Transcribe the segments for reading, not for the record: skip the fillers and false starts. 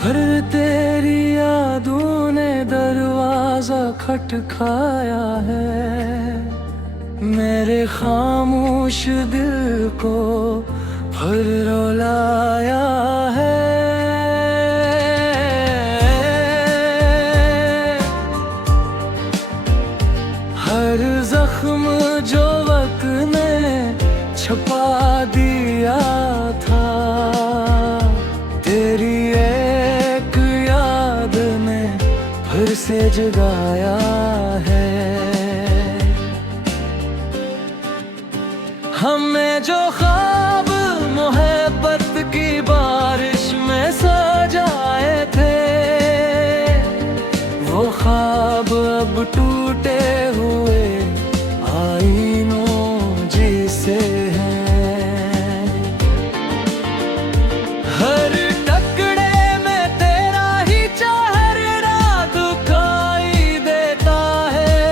फिर तेरी यादों ने दरवाजा खटखाया है, मेरे खामोश दिल को फिर रुलाया है। हर जख्म जो वक्त ने छुपा दिया था, तेरी एक याद ने फिर से जगाया है। हमें जो ख्वाब मोहब्बत की बारिश में सजाए थे, वो ख्वाब अब टूटे हुए आईनों जैसे हैं। हर टुकड़े में तेरा ही चेहरा दिखाई देता है,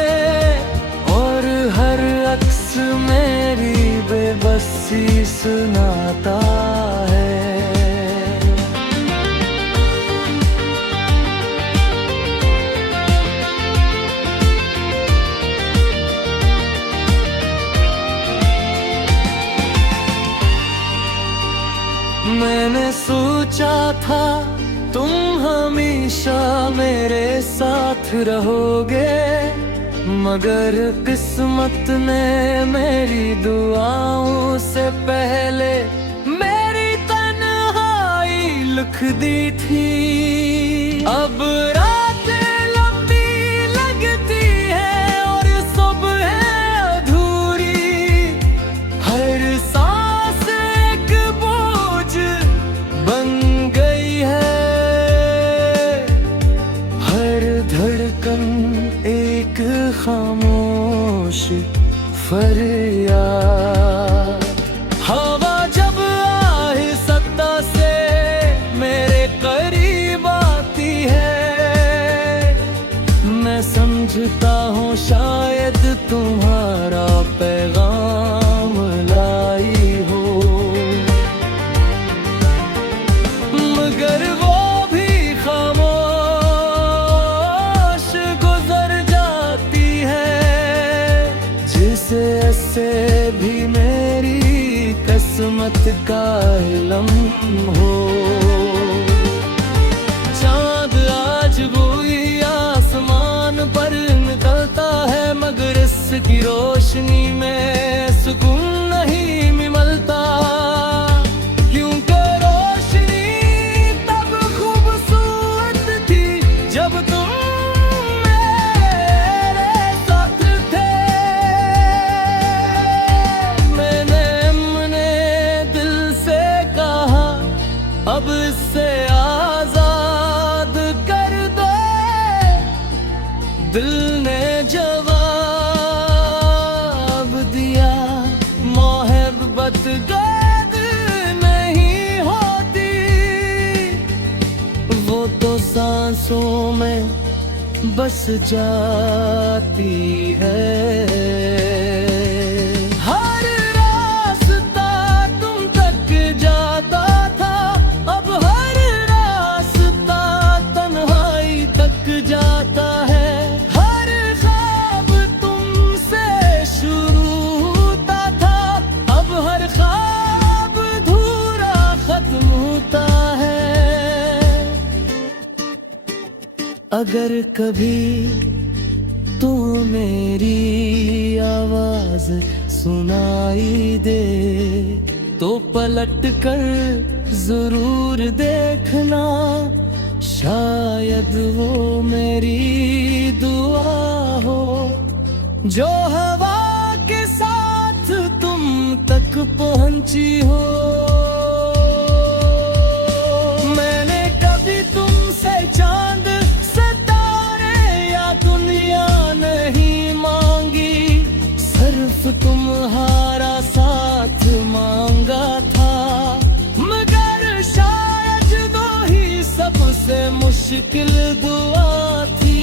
और हर अक्स मेरी बेबसी सुनाता है। मैंने सोचा था तुम हमेशा मेरे साथ रहोगे, मगर किस्मत ने मेरी दुआओं से पहले मेरी तन्हाई लिख दी थी। अब रात लंबी लगती है और सुबह अधूरी, हर सांस एक बोझ बन गई है, हर धड़कन एक खामोश फरियाद। हवा जब आहिस्ता से मेरे करीब आती है, मैं समझता हूँ शायद तुम्हारा पैगाम लाई हो, मगर वो भी खामोश से भी मेरी किस्मत का इल्म हो। चांद आज वही आसमान पर निकलता है, मगर इसकी रोशनी में सुकून नहीं मिलता, क्योंकि रोशनी तब खूबसूरत थी जब तुम अब इससे आजाद कर दो। दिल ने जवाब दिया, मोहब्बत कैद नहीं होती, वो तो सांसों में बस जाती है। जाता है हर ख्वाब तुमसे शुरू होता था, अब हर ख्वाब अधूरा खत्म होता है। अगर कभी तो मेरी आवाज सुनाई दे, तो पलट कर जरूर देखना, शायद वो मेरी दुआ हो, जो हवा के साथ तुम तक पहुंची हो। मैंने कभी तुमसे चांद सितारे या दुनिया नहीं मांगी, सिर्फ तुम्हारा साथ मांगा था, मगर शायद दो ही सबसे मुश्किल दुआ थी।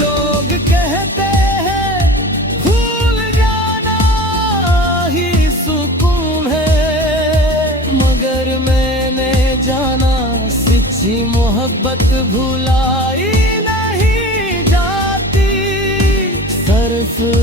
लोग कहते हैं भूल जाना ही सुकून है, मगर मैंने जाना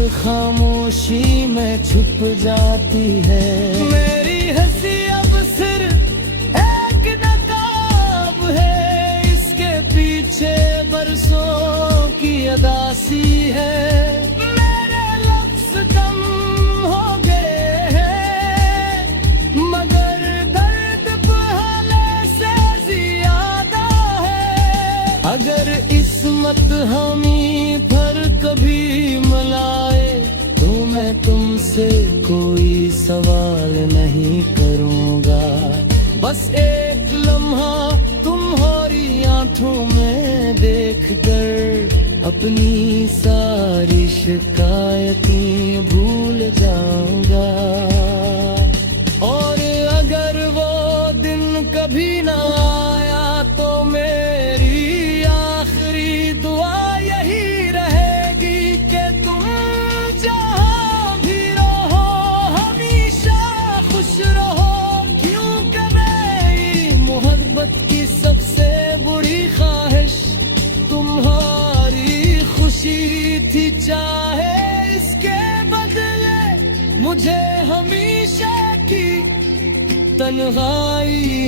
खामोशी में छुप जाती है। मेरी हंसी अब सिर्फ एक नकाब है, इसके पीछे बरसों की अदासी है। मेरे लफ्ज़ कम हो गए हैं, मगर दर्द पहले से ज्यादा है। अगर इस्मत हमी पर कभी मिलाए तो मैं तुमसे कोई सवाल नहीं करूँगा। बस एक लम्हा तुम्हारी आंखों में देख कर अपनी सारी शिकायतें भूल जाऊंगा। और अगर वो दिन कभी ना आया तो मेरी आखिरी दुआ यही रहेगी कि तुम जहाँ भी रहो हमेशा खुश रहो। क्योंकि मेरी मोहब्बत की सबसे बुरी ख्वाहिश तुम्हारी खुशी थी, चाहे इसके बदले मुझे हमेशा की तन्हाई